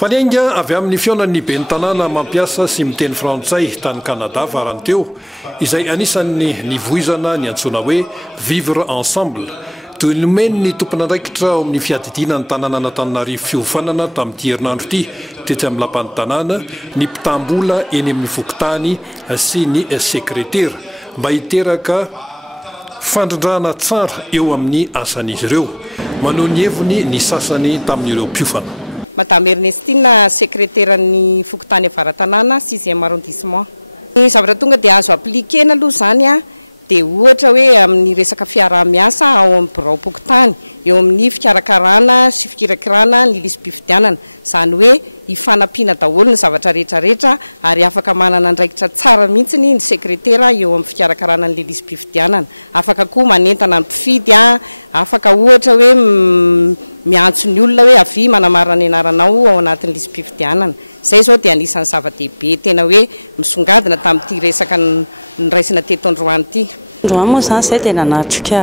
Fanenga avy amin'ny fionan'ny ben'ny tanàna mampiasa sy miteny frantsay tany Canada farany teo, izay anisan'ny nivoizana ny antsoina hoe vivre ensemble. Toy ny omeny ny tompon'andraikitra ao amin'ny fiadidina ny tanàna Antananarivo fiofanana tamin'ity herinandro ity, tetsy amin'ny lapan'ny tanàna, ny mpitambola eny amin'ny fokontany sy ny sekretera mba hiteraka fandrindrana tsara eo amin'ny asan'izy ireo. Maneho ny heviny ny sasany tamin'ireo mpiofana. Madame Ernestine, sekreteran'ny fokontany avara-tanàna 6e arrondissement. Ny zavatra tonga dia azo appliquena aloha zany dia ohatra hoe amin'ny resaka fiaraha-miasa ao amin'ny birao pokotany, eo amin'ny fikarakarana sy fikirakirana ny lisam-pifidianana, izany hoe hifanampiana daholo ny zavatra rehetrarehetra ary afaka manana andraikitra tsara mihitsy ny sekretera eo amin'ny fikarakarana ny lisam-pifidianana. Afaka koa manentana ny mpifidy, afaka ohatra hoe miantso ny olona hoe avy manamara ny anaranao ao anatin'ny lisam-pifidianana. Izay zao dia anisan'ny zava-dehibe tena hoe misongadina tamin'ity resaka niraisina teto Androany ity. Androany moa zany izay dia nanatrika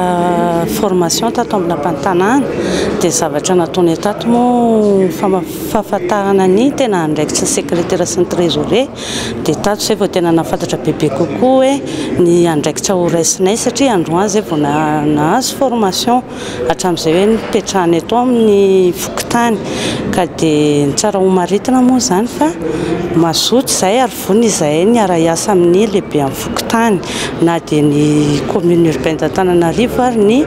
formation tato amin'ny lapan'ny tanàna, dia zavatra nataony tato moa fahafantarana ny tena andraikitra sekretera sy ny trésorier, dia tato izay vao tena nafantatra bebe kokoa hoe ny andraikitra ho raisinay, satria androany izay vao nahazo formation hatramin'izay hoe nipetrahany eto amin'ny fokontany, ka dia ny tsara ho maritina moa zany fa mazoto izay ary vonona izahay ny ara-iasa amin'ny lehibe amin'ny fokontany, na dia ny commune urbaine d'Antananarivo ary ny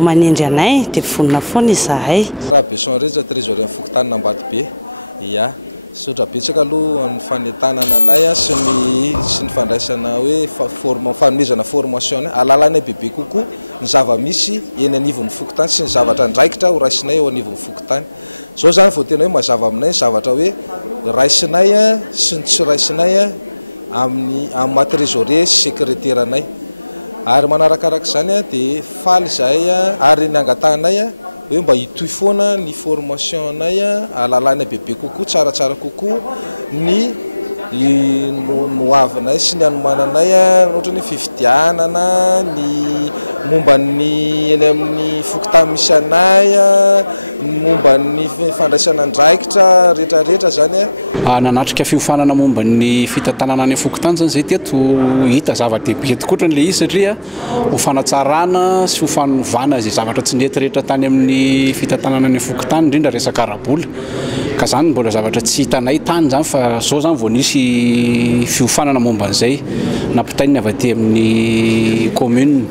manendry anay dia vonona foana izahay. Raha beson rehetra trésorier amin'ny fokontany Ambatobe, ia sotra betsaka aloha ny fanentanana anay sy ny fandraisana hoe fanomezana formation ahalalana bebe kokoa ny zava-misy eny anivon'ny fokontany sy ny zavatra ndraikitra ho raisinay eo anivon'ny fokontany. Zao zany vao tena hoe mazava aminay ny zavatra hoe raisinay sy ny tsy raisinay amin'ny maha-trésorier sy sekreteranay, ary manarakaraka izany dia faly izahay ary ny angatanay hoe mba hitoy foana ny formation anay ahalalana bebe kokoa, tsaratsara kokoa ny noavinay sy ny anomananay ohatra ny fifidianana, ny momba ny eny amin'ny fokontany misy anay, momba ny fandraisana andraikitra rehetrarehetra zany nanatrika fiofanana momba ny fitantanana any fokontany zany zay teto hita zava-dehibe tokoa le izy, satria ho fanatsarana sy ho fanovana zay zavatra tsy nety rehetra tany amin'ny fitantanana any fokontany, indrindra resaka arabola, ka zany mbola zavatra tsy hitanay tany zany, fa zao zany vao nisy fiofanana momba an'izay nampitainy avy aty amin'ny commune.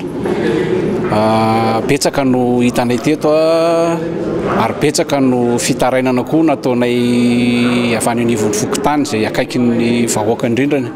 Betsaka no hitanay teto ary betsaka no fitarainana koa nataonay avy any anivon'ny fokontany izay akaiky ny vahoaka indrindrany.